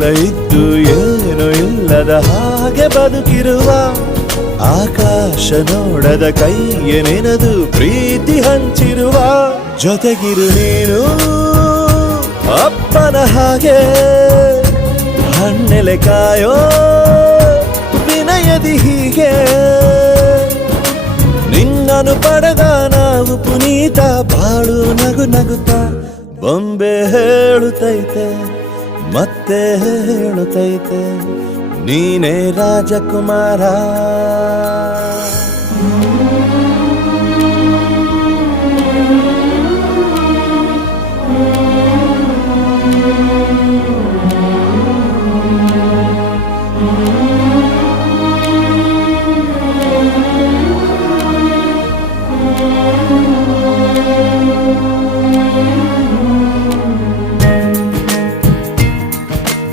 ಎಲ್ಲ ಇದ್ದು ಏನು ಇಲ್ಲದ ಹಾಗೆ ಬದುಕಿರುವ ಆಕಾಶ ನೋಡದ ಕೈಯೇ ನೆನೆದು ಪ್ರೀತಿ ಹಂಚಿರುವ ಜೊತೆಗಿರು ನೀನು ಅಪ್ಪನ ಹಾಗೆ ಹಣ್ಣೆಲೆ ಕಾಯೋ ವಿನಯದಿ ಹೀಗೆ ನಿನ್ನನು ಪಡೆದ ನಾವು ಪುನೀತ ಬಾಳು ನಗು ನಗುತ್ತಾ ಬೊಂಬೆ ಹೇಳುತ್ತೈತೆ ಮತ್ತೆ ಹೇಳುತ್ತೈತೆ ನೀನೇ ರಾಜಕುಮಾರ.